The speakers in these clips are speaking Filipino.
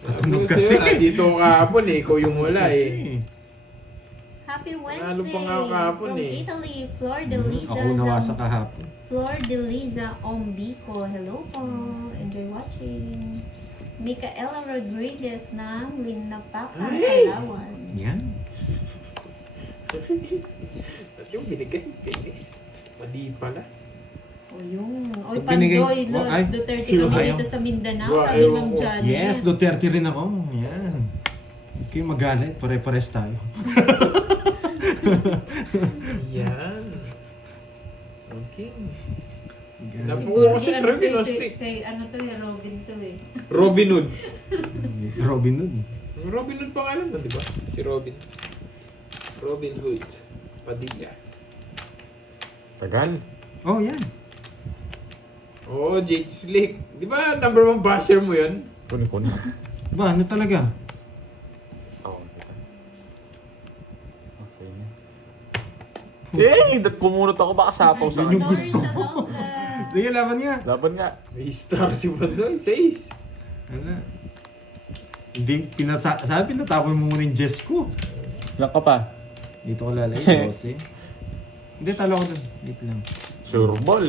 Tunog kasi. Dito kahapon eh, ikaw yung wala eh. Happy Nanalo Wednesday pa nga ako kahapon from eh. Italy, Flor de Liza. Ako nawasa kahapon. Flor de Liza Ombico. Hello po. Enjoy watching. Micaela Rodriguez ng Linapacan, Palawan. Yan. At yung binigay, Dennis. Mali pala. O yun. Oy, Binigay- Pandoy, Lods, ay, Duterte sino kami kayo? dito sa Mindanao. Wow, Sabi ewan ng ko. Janet. Yes, Duterte rin ako. Yan. Huwag kayong magalit. Pare-pares tayo. Yan. Okay. Yan. Napuko kasi Ano Trevin to, on streak. kay ano to eh, Robin to eh. Robin Hood. Robin Hood. Robin Hood pangalan na, di ba? Si Robin. Robin Hood. Padilla. Tagal. Oh, yan. Oo, Jake Slick. Di ba number 1 basher mo yun? Kunin. Ba, ano talaga? Ako. Okay na. Eh, kumunot ako baka sapaw sa Yun yung akin. gusto ko. Sige, laban nga. Laban nga. May star si Bandoy. 6. Ano? Hindi, sabi natapon mo muna yung Jess ko. Ilang ka pa? Dito ko lalay, 12. Hindi, talo ko dun. Wait lang. Sure ball.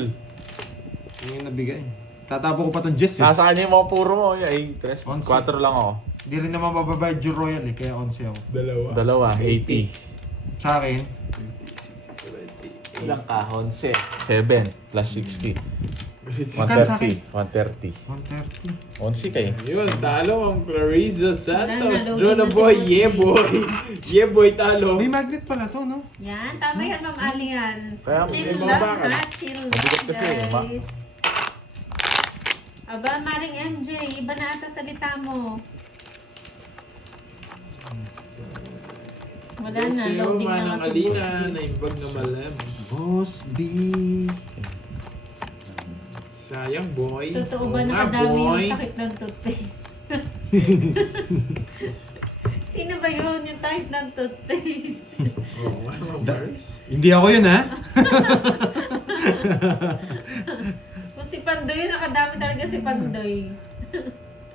Yung yung nabigay. Tatapo ko pa tong Jess eh. Nasa kanya yung mga puro mo. Ay, 3. 11. 4 lang ako. Hindi rin naman mababayad yung Royal eh, kaya 11 ako. Dalawa. 80. Sa akin, Ilang ka? 11. 7 plus 60. 130. 130. 130. 11 kayo. Yun, talo ang Clarissa Santos. Wala na, Draw na loading na boy, si yeah Boss boy. Yeah boy, talo. May magnet pala to, no? Yan, tama yan, Ma'am Ali yan. Kaya, Chill may lang bakal. ha, chill Mabigat lang kasi, ma. guys. Aba, Maring MJ, iba na ata salita mo. Wala na, Sa'yo, loading na Manang kasi Alina, Boss B. naimbag na malam. Boss B. Sayang boy. Totoo Oo ba nga, nakadami boy. yung takip ng toothpaste? Sino ba yun yung takip ng toothpaste? Oo nga, mga Mars. Hindi ako yun, ha? Kung si Pandoy, nakadami talaga si Pandoy.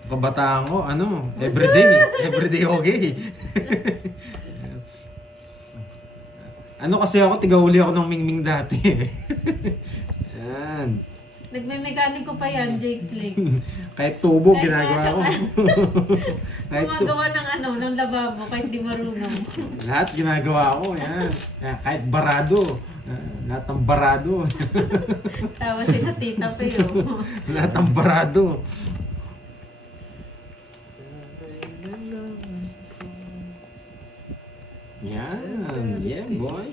Kabataan ko, ano, everyday okay. Ano kasi ako, tiga-uli ako ng Mingming dati. Yan. Nagme-mekaniko pa yan, Jake Slick. Kahit tubo, Kahit ginagawa wala ko. Kahit Gumagawa ng ano, ng lababo, kahit di marunong. lahat ginagawa ko, yan. Kahit barado. Lahat ng barado. Tawa si Tita Peo. Lahat ng barado. Yan. Yeah, boy.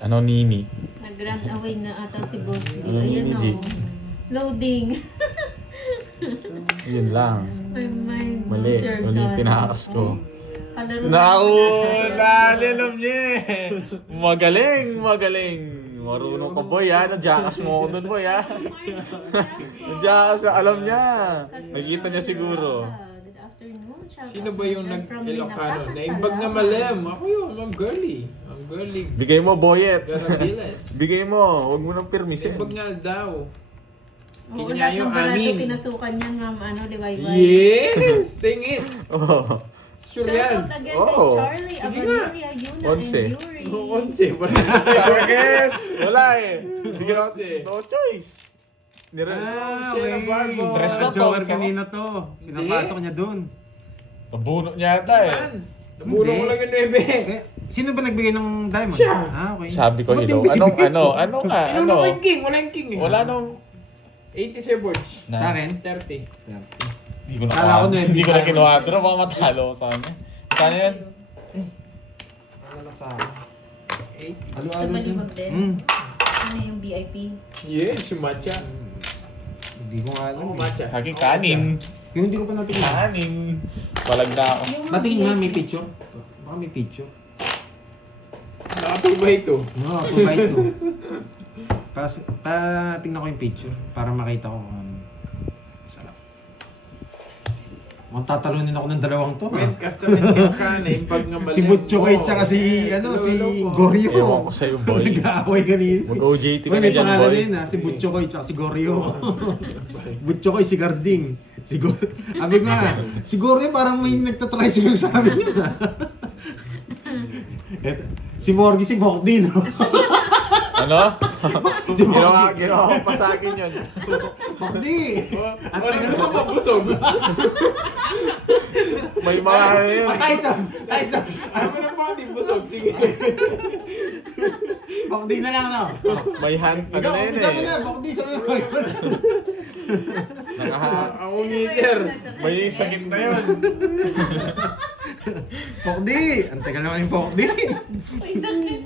Ano, Nini? Nag-run away na ata si Boss B. Ano Ayan yun, o. G? Loading. Yun lang. My mind Mali. knows your Mali yung God. tinakas ko. Palaro Alam niya eh. Magaling. Marunong ka boy ha. Nadyakas mo ako dun boy ha. Nadyakas ka. Alam niya. Nakita niya siguro. Good afternoon. Shout Sino out ba yung from nag-Ilocano? Linapacan, Naimbag na Palawan. malam. Ako yun, ang girly. Ang girly. Bigay mo boyet. Garabiles. Bigay mo. Huwag mo nang pirmisin. Naimbag nga daw. Oo, Kinyayo, lahat ng barado amin. pinasukan niya, ma'am. Ano, di ba? Yes! Sing it! Oh. Sure yan. Shout out again Oh. kay Charlie, Sige Abanuri, Ayuna, Onse. and Yuri. Oo, 11. Para sa Yes! Wala eh. Hindi ka Onse. no choice. Nire. Sheila Barbo. Tres na Sa to. Joker kanina to. Pinapasok niya dun. Nabunot niya ata eh. Man, nabulong ko Hindi. lang yung 9. Eh, sino ba nagbigay ng diamond? Siya. Ah, okay. Sabi ko, Ba't hello. yung Anong, binigay ko? ano nga, Ano ano? ko yung king? Wala yung king eh. Wala nung... 80 si Borge. Sa akin? 30. Hindi ko na Kala ko kinuha. na, Hindi ko na hindi kinuha. Pero baka matalo ko sa kanya. Saan yan? Ano na sa akin? 8. Sa Alo-alo din. Malibag din. Hmm. Ano yung VIP? Yes, yung matcha. Hindi ko nga alam. Oo, eh. matcha. Sa akin, kanin. Yung hindi ko pa natin. Kanin. Palag na ako. Yung Patingin nga, VIP. may picture. Baka may picture. Nakatubay ito. No, provide to. Kasi, tingnan ko yung picture para makita ko kung ano. Sarap. Mukhang tatalunin ako ng dalawang to. Men, customer ka na yung pag nga mali Si Butchokoy mo. tsaka si, Yes, si lolo ko. Goryo. Ewan ko sa'yo, boy. Nag-aaway kanina. Mag-OJT ka Uy, na may dyan, pangalan boy. din ha, si Butchokoy tsaka si Goryo. Butchokoy, si Gardzing. Si Goryo. Sabi ko nga, si Goryo parang may nagtatricycle sa amin yun ha. Si Morgie, si Bokdi, no? Ano? Si Ginawa Bokdi. ko pa sa akin yun. Bokdi! Ano gusto mo, busog? May mga ano yun. Tyson! Tyson! Ano mo na pa, di busog? Sige. Bokdi na lang, no? May hand, ano Ikaw, na yun umpisa mo na, eh. Bokdi, sabi mo. Ako ngiter. May sakit na yun. Bokdi! Ang tagal naman yung Bokdi. May sakit.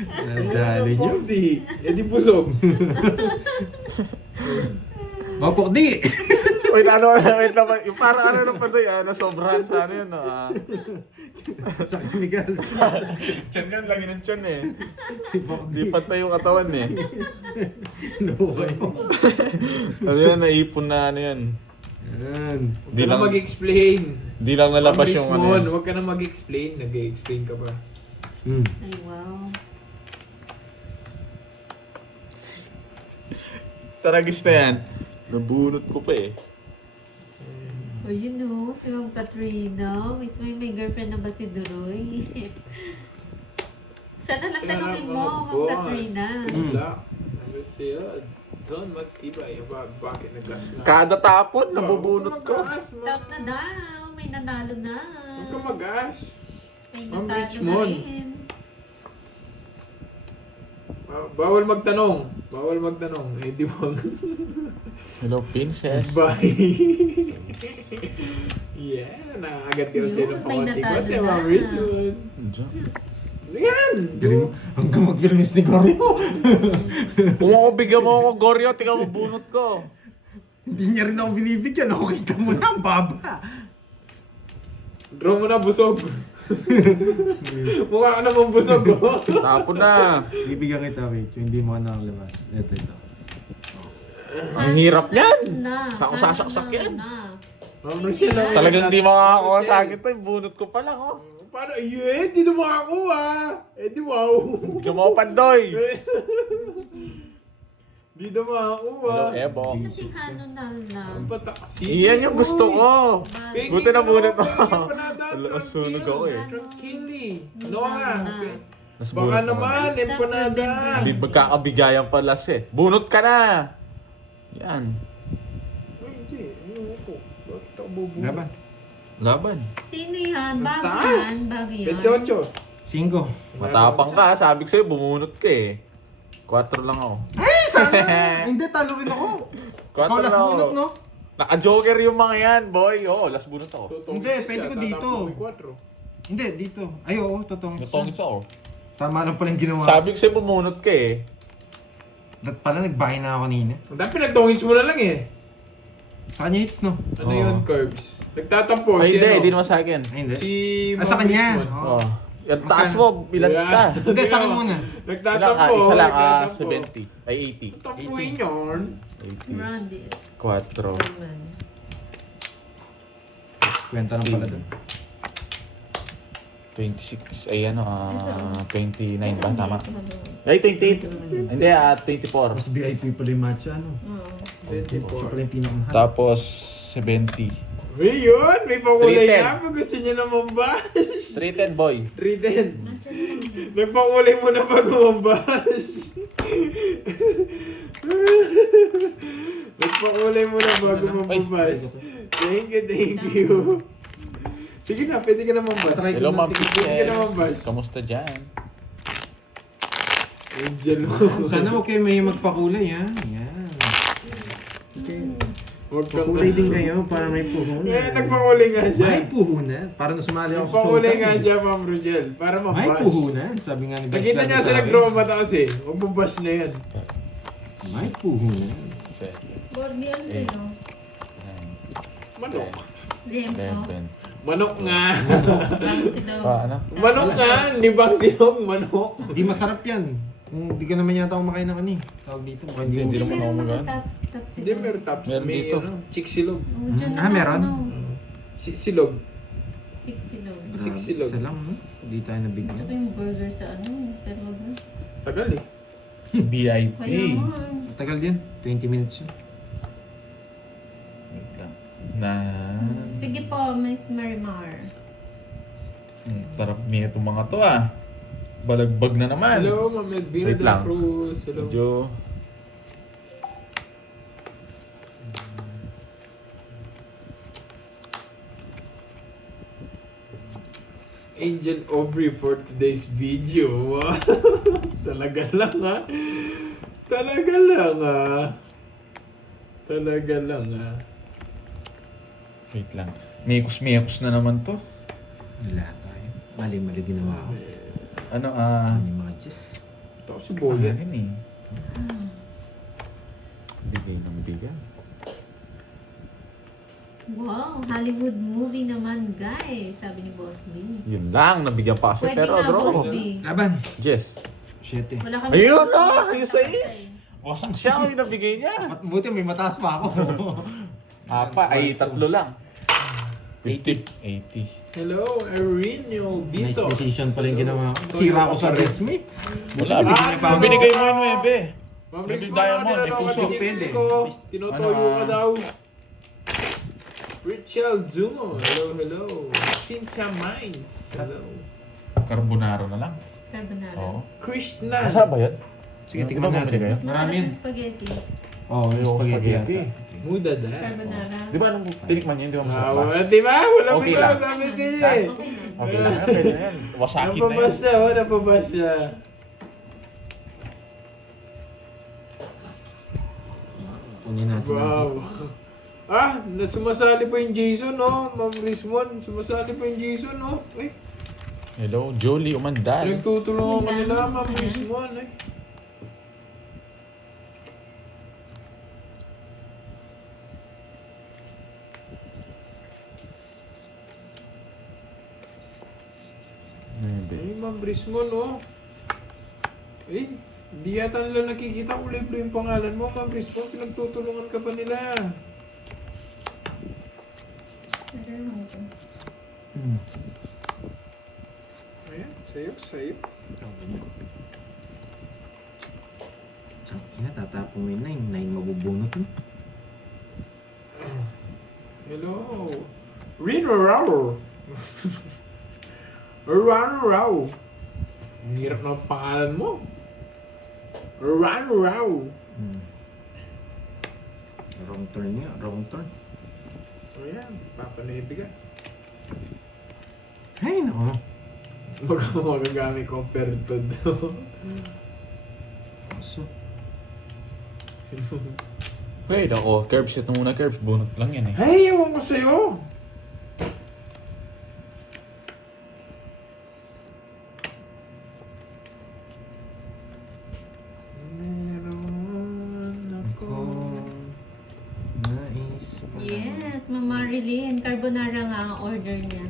Nadali nyo. Hindi. Eh di busog. Mga Bokdi! Wait, wait lang. Yung parang ano nung padoy, nasobrahan sa ano yun, no? Sa chemicals. Tiyan yan, lagi ng tiyan eh. Si Bokdi. Di pantay yung katawan eh. No kayo. Ano yan, naipon na ano yan. Yan. Huwag ka na mag-explain. Di lang nalabas Ang yung Miss ano Mon, yan. huwag ka na mag-explain. Nag-explain ka pa. Ay, wow. Taragis na yan. Nabunot ko pa eh. Oh, you know, si Ma'am Katrina. May girlfriend na ba si Duroy? Siya na lang tanongin mo, Ma'am Katrina. Wala. Sabi siya, doon magtibay. Bakit nag-gas na? Kada tapon, nabubunot ko. Stop na daw. May nanalo na. Huwag ka mag-gas. May Ma'am natalo na Richmond. rin. Bawal magtanong. Bawal magtanong. Eh, di ba? Hello, princess. Bye. Yeah, nakakagat ka na sa'yo ng Yun, may pakonti-konti, natalo Ma'am na. Richmond. Ano yan? Galing mo. Hanggang mag-filmis ni Goryo. Kung ako bigyan mo ako, Goryo, tika mo bunot ko. Hindi niya rin ako binibigyan. Ako kita mo na, ang baba. Draw mo na, busog. Mukha ka namang busog, oh. Tapon na. Bibigyan kita, wait. Yung hindi mo ka nakalabas. Ito. Ang hirap niyan. Na. Saan ko sasaksak yan? Na. Ma'am Rochelle, oh. Talagang hindi makakakuha sa akin to. Bunot ko pa lang, oh. Paano? Eh, di na makakuha. Eh, di wow. Bigyan mo ako, Pandoy. Di na makakuha. Hello, Ebo. Kasi Hano na. Ang pataksi. Iyan yung gusto ko. Bagay. Buti na bunot mo. Wala, Wala, sunog ako eh. Tranquilly. Ano ka nga? Nas Baka bunot naman, empanada. Hindi magkakabigayan pala eh. Bunot ka na. Yan. Ay, hindi. Ano ko? Bakit ako bubuo? Laban. Laban. Sino yan? Bago Taas. yan. Bago yan. 28. 5. Matapang ka. Sabi ko sa'yo, bumunot ka eh. 4 lang ako. Ay, sana! Hindi, talo rin ako. 4 Ikaw last lang bunot, ako. no? Naka-joker yung mga yan, boy. Oo, last bunot ako. Hindi, pwede ko dito. Hindi, dito. Ay, oo, totoong Natongit isa. ako. Tama lang pala yung ginawa. Sabi ko sa'yo, bumunot ka eh. Dat pala, nagbahay na ako kanina. Dahil pinagtungis mo na lang eh. Sa kanya hits, no? Ano Oo. yun, Curbs? Nagtatampo Ay, si hindi. ano? Hindi naman sa akin. Ay, hindi. Si sa Ma'am kanya. Richmond. Oo. Oh. Yan, taas mo. Bilan ka. Hindi, sa akin muna. Ilan ka? Nagtatampo. Isa lang, nagtatampo. 70. Ay, 80. Tampuin yun. 80. Randy. 4. Kwenta lang pala doon. 26. Ay, ano, 29 ba? Tama. Ay, 28. Hindi, 24. Mas VIP pala yung matcha, ano? Siya 24. pala yung pinakamahal. Tapos, 70. May yun! May pakulay 310. na. Pag gusto niyo na mambash. 310, boy. 310. Nagpakulay mo na pag mambash. Nagpakulay mo na bago mambash. Thank you. Sige na, pwede ka na mambash. Hello, Ma'am Pwede ka na mambash. Princess. Kamusta dyan? Angel. Sana huwag kayo may magpakulay, ha? Yan. Okay. Huwag kang Pakulay din kayo para may puhunan. Eh, nagpakulay nga siya. May puhunan? Para nasumali ako sa Nagpakulay sultan, nga eh. siya, Ma'am Rogel. Para May mambash. puhunan? Sabi nga ni Best Nakita Dad niya sa sa akin. nag-draw ang mataas eh. Huwag mambash na yan. May puhunan. Borgi ano sa'yo? Manok. Lempo. 11. Manok nga. Bago si daw. Ano? Manok nga. Libang silong manok. Hindi masarap yan. Kung di ka naman yata kumakain ng ano eh. Tawag dito. Mukhang Hindi mo naman ako mag-ano. Tapos Hindi, meron tops. Meron May dito. ano, chick silog. Oh, dyan Ah, na, meron? ano, Silog. 6 silog. Six Grabe, silog. Isa lang, no? Hindi tayo nabigyan. Gusto ko yung burger sa ano, pero wag na. Tagal eh. VIP. Kaya nga. Tagal din. 20 minutes yun. Wait lang. Na... Sige po, Miss Marimar. Tarap niya itong mga to ah. Balagbag na naman. Hello, Ma'am Elvira Wait de la lang. Cruz. Hello. Medyo... Angel Aubrey for today's video. Talaga lang ha. Talaga lang ha. Talaga lang ha. Wait lang. Mekos na naman to. Wala tayo. Mali-mali ginawa ko. Ano Saan yung mga Diyos? Ito si Boyan. Ano eh. Bigay ng bigay. Wow, Hollywood movie naman, guys. Sabi ni Boss B. Yun lang, nabigyan pa kasi. Pwede Pero nga, draw. Boss B. Laban! Jess. 7. Wala kami. Ayun na! Yung sais! Wasak siya yung nabigay niya. Buti may mataas pa ako. Apa, ay tatlo lang. 50. 80. Hello, Arinio Nice Dito. decision pala yung ginawa ko. Sira ko sa resmi. Wala, Bigyan pa ako. binigay mo yung 9. Ma'am May Riz, diamond, may niloloko puso. ni Jinx Pwede. ko. Tinutoyo Ano, ka daw. Richard Zumo. Hello, hello. Cynthia Mines. Hello. Carbonaro na lang. Carbonara. Oo. Krishna. Masarap ba yun? Sige, Di tingnan ba bumili kayo? natin. Masarap Marami yun. yung spaghetti. Oo, yung Yung spaghetti spaghetti. yata. Muda da. Carbonara. Di ba nung tinikman niyo, di ba masarap ba? Di ba? Wala Okay okay lang. sabi sa inyo eh. Okay na. Okay lang, pwede na yan. Wasakin na Napabas yan. siya, oh. Napabas siya. Kunin natin. Wow. Ah, sumasali pa yung Jason, oh. Ma'am Rizmon, sumasali pa yung Jason, oh. Eh, Hello, Jolie Umandal. nagtutulungan ka nila, Ma'am Rizmon, eh. Eh, Ma'am Rizmon, oh. Eh, di yata nila nakikita kung live yung pangalan mo, Ma'am Rizmon. Pinagtutulungan ka pa nila. Pero lang ito. Ayan, sa'yo, sa'yo. Sabi na, tatapong mo yun na. Yung 9 mabubunot mo. Hello. Rino Rao. Rano Rao. Ang hirap ng pangalan mo. Rano Rao. Wrong turn niya. Wrong turn. Ayan, papanaybi ka. Ay, nako. Baka magagamit compare to do. Aso. Wait, ako, curbs. Ito muna, curbs. Bunot lang yan eh. Hey, ewan ko sa'yo. Meron ako. Nais. Yes, Ma'am Marilyn. Carbonara nga ang order niya.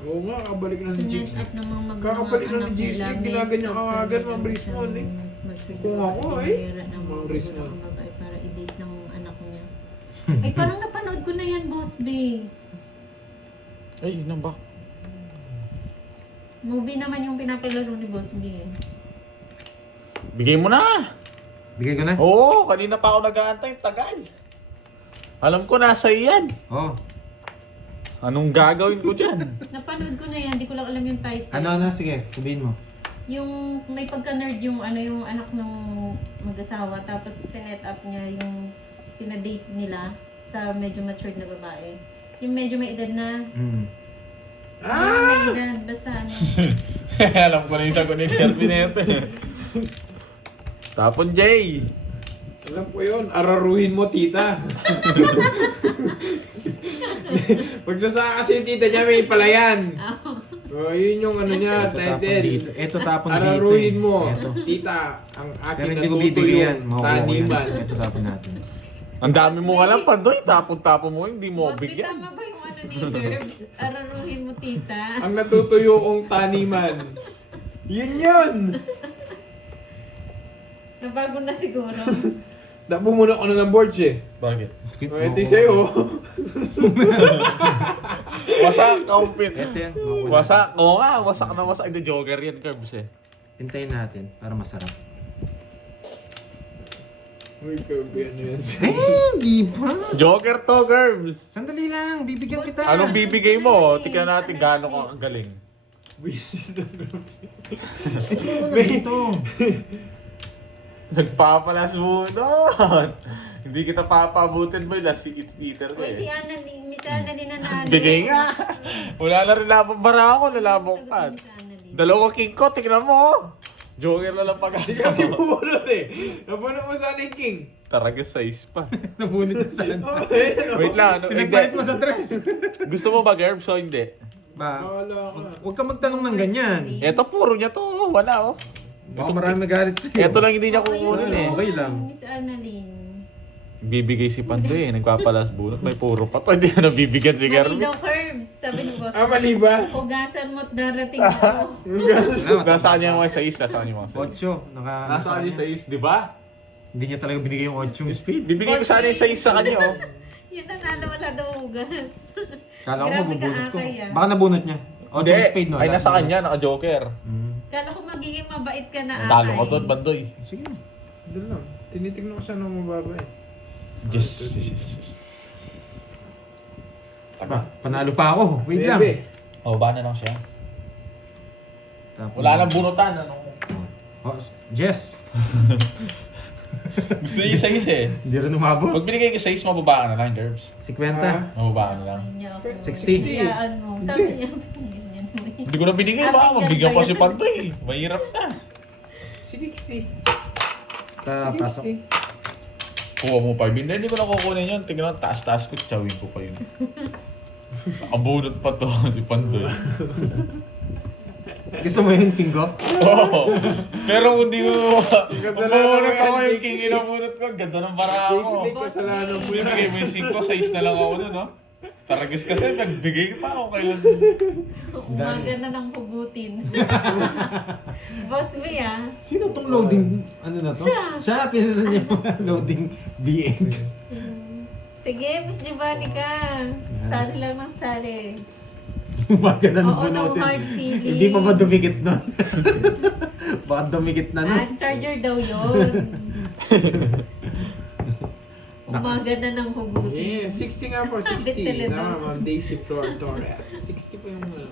Oo nga, kabalik na si Jigs. Sinet up namang mag Kakabalik na anak ni Jigs. nila. May Ginaganyan ka vlog agad, na Ma'am Rizmon, eh. mag-video Kung ako, at eh. pinira ng Ma'am mga Rizmon. bagong babae para i-date ng anak niya. Ay, parang napanood ko na yan, Boss B. Ay, yun ba? Movie naman yung pinapalaro ni Boss B. Eh. Bigay mo na! Bigay ko na? Oo, kanina pa ako nag-aantay. Tagal. Alam ko nasa iyan. Oo. Anong gagawin ko dyan? Napanood ko na yan, di ko lang alam yung title. Ano? Sige, sabihin mo. Yung may pagka-nerd yung ano yung anak ng mag-asawa tapos sinet up niya yung pinadate nila sa medyo matured na babae. Yung medyo may edad na. Yung may edad, basta ano. Alam ko na yung sagot ni Kelvin ito. Tapon Jay. Alam ko yun, araruhin mo, tita. Magsasaka kasi yung tita niya, may palayan. Oh, yun yung ano niya, Ito tapon dito. title. Ito tapon dito. Araruhin mo, Ito. tita, ang Pero aking hindi ko bibigyan yan. natutuyong Makukuha ko yan. taniman. Ito tapon natin. Ang dami mo alam pa doy. Tapon-tapon mo, hindi mo Boss, bigyan. tama ba yung ano ni Curbs? Araruhin mo, tita. Ang natutuyo kong taniman. Yun yun! Nabago na siguro. Napumuno ko na ng boards eh. Bakit? Oh, ito yung sa'yo. Wasak, kaupit. Ito yan. Wasak. Oo nga, wasak na wasak. Ito Joker yan, Curbs eh. Hintayin natin para masarap. Uy, Kirby, ano yan? Hindi pa. Joker to, Curbs. Sandali lang, bibigyan kita. Anong bibigay mo? Tignan natin gaano ka kagaling. Buisit na Kirby. Ito mo na dito. Nagpapalas mo doon. Hindi kita papabutin mo, last eater ko Uy, si eh. Annalyn, Miss Annalyn nanalo. Bigay nga. Wala na rin labang bara ako, lalabok ka. Miss Annalyn. Dalawang king ko, tignan mo. Joker na lang pag Hindi kasi pumunod eh. Napunod mo sana yung king. Taraga size pa. Nabunit na saan. Wait lang, ano? Pinagpalit mo Hindi. sa dress. Gusto mo ba, Gerbs, o hindi? Ba? Wala ka. Huwag ka magtanong ng ganyan. Eto, puro niya to. Wala, oh. Baka marami magalit sa'yo. Eto lang hindi niya Oo, kukunin yun. eh. Okay lang. Miss Annalyn. Bibigay si Pandoy eh. Nagpapalas bunot. May puro pa to. Hindi na nabibigyan si Mali Gerby. daw, Curbs. Sabi ni boss. Mali ba? Hugasan mo't darating ako. Nasa kanya yung mga sais. Nasa kanya yung mga sais. 8. Nasa kanya yung sais, di ba? Hindi niya talaga binigay yung 8 yung speed. Bibigay ko sana yung sais sa kanya, oh. Yun nanalo, wala daw hugas. Kala ko Grabe mabubunot ka, ko. Akay, ah. Baka nabunot niya. 8 Hindi. yung speed no. Ay, last nasa one. kanya. Naka-joker. Kala ko magiging mabait ka na, Akay. Talo ko doon, Pandoy. Sige. Doon lang. Tinitignan ko sana mababa eh. Yes. Panalo pa ako. Wait lang. Bebe. Oh, ba na lang siya? Tapos- Wala nang bunutan, ano? Oh, Jess. Gusto niya yung sais eh. Hindi rin umabot. Pag binigay ko sais, mababa ka na lang, Gerbs. 50. Mababa ka na lang. Niya ako. 60. Siyaan mo. Sabi niya, ganyan mo eh. Hindi ko na binigay, Akin baka yan mabigyan ba pa yan? si Pandoy. Mahirap na. 60. Pasok. 60. Kuha mo pa. Hindi ko na kukunin yun. Tingnan mo, taas-taas ko, tsawin ko pa yun. Nakabunot pa to si Pandoy. Gusto mo yun, Singgo? Oo. Pero kung di ko... kasalanan Pabunot mo ako yan, yung Dick. king inabunot ko. Ganda ng bara ako. Hindi ko kasalanan mo yun. Binigay mo yung 5, 6 na lang ako nun, no? Taragis kasi, nagbigay pa ako kailan. Umaga na ng hugutin. Boss mo ah. Sino tong loading? Ano na to? Siya. Pinala niya yung loading BX. Sige, Miss Giovannica. Sali lang ng sali. Umaga na ng Oo, no bunutin. hard feelings. Hindi pa ba dumikit nun? Baka dumikit na nun. Ah, charger daw yun. Umaga na ng hugutin. Yeah, 60 nga po, 60. Bitele daw. Tama, Ma'am Daisy Flor Torres. 60 po yung ano.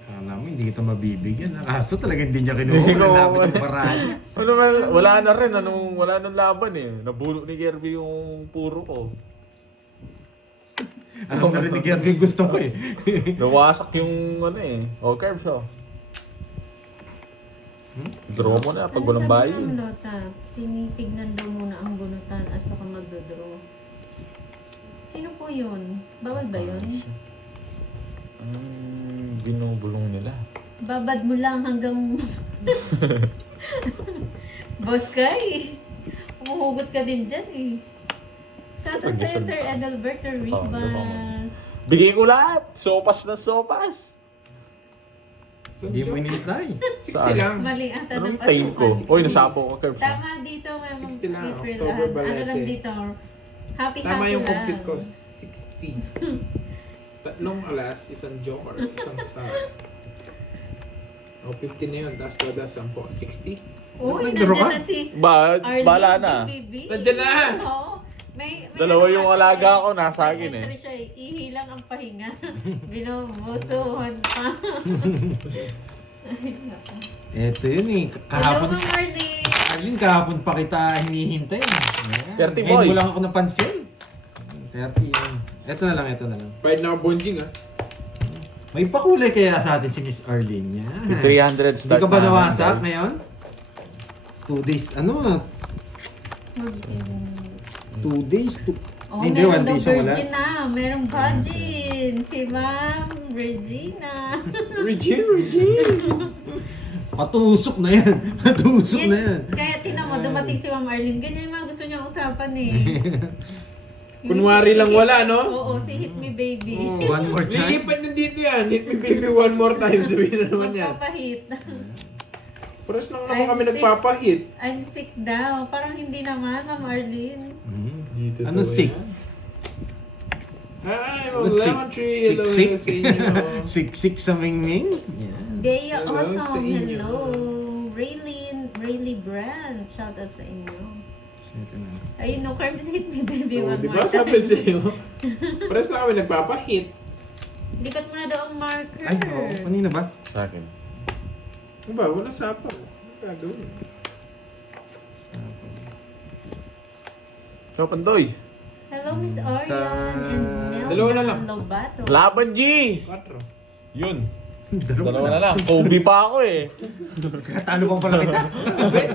Kala mo, hindi kita mabibigyan. Kaso talaga hindi niya kinuha. Hindi ko- Malapit yung paraan. Ano, wala na rin. Wala nang laban eh. Nabulot ni Gerby yung puro ko. Alam na rin ni Kirby gusto ko eh. Nawasak yung ano eh. Oh, Curbs, oh. Draw mo na pag walang Ano sabi bayin. ng Lota? Tinitignan daw muna ang bunutan at saka magdodraw. Sino po yun? Bawal ba yun? Binubulong nila. Babad mo lang hanggang... Boss Kai! Umuhugot ka din dyan eh. Shoutout sa'yo, Sir Adalberto Ribas. Bigay ko lahat! Sopas na sopas! Hindi mo inintay. 60 lang. Mali ata Anong ng time ko? pasukan. Oy, nasapo ko, Curbs. Tama dito, Ma'am 60 lang, April. October Ano lang Balete. dito? Happy Tama yung lang. compute ko, 60. Tatlong alas, isang joker, isang star. O, 50 na yun, tapos toda 10. 60? Uy, Nag-draw ka? nandiyan na si Arlene. Bala na. Baby. Nandiyan na! Oo. May Dalawa ano yung kasi, alaga ko, nasa akin may eh. entry siya ihilang ang pahinga. Binubusuhan pa. Ay, naku. Eto yun eh. Hello, Kahapon. Ma'am Arlene. Arlene, kahapon pa kita hinihintay. Ayan. 30 Ngayon boy. mo lang ako napansin. 30 yun. Ito na lang, ito na lang. Pahit na ako bonjing ah. May pakulay kaya sa atin si Miss Arlene yan. 300 Hindi start ka ba na nawasak naman, ngayon? 2 days, ano? 2 days. Oh, Hindi, meron 1 daw day siya wala. virgin na. Merong virgin. Si Ma'am Regina. Regine! Patusok na yan. Patusok na yan. Kaya tinan mo, dumating si Ma'am Arlene. Ganyan yung mga gusto niyang usapan eh. Kunwari lang wala, no? Oo, si Hit Me Baby. Oh. One more time. Lilipat na dito yan. Hit me baby one more time. Sabihin na naman yan. Magpapahit. Pares lang naman I'm kami sick. nagpapahit. I'm sick daw. Parang hindi naman, Ma'am Arlene. Dito Ano sick? Hi, Ano Ma'am sick? Lemon Tree. Hello Sick, sa inyo. Siksik sa mingming? Yeah. Bea Hello Otto, sa inyo. hello. Rayleigh Brand, shoutout sa inyo. Ito na. Ayun, no, Carms Hit Me Baby Oh, one di more ba sabi time. sa'yo? Pares lang kami nagpapahit. Lipat mo na daw ang marker. Ay, oo. Kanina ba? Sa akin. Ano ba? Wala sapaw. Ano gagawin? So, Pandoy. Hello, Miss Orion and Dalawa na Nelda lang. Lobato. Laban, G! 4. Yun. Dalawa Dalawa na lang. Kobe pa ako eh. Katalo pa pala kita.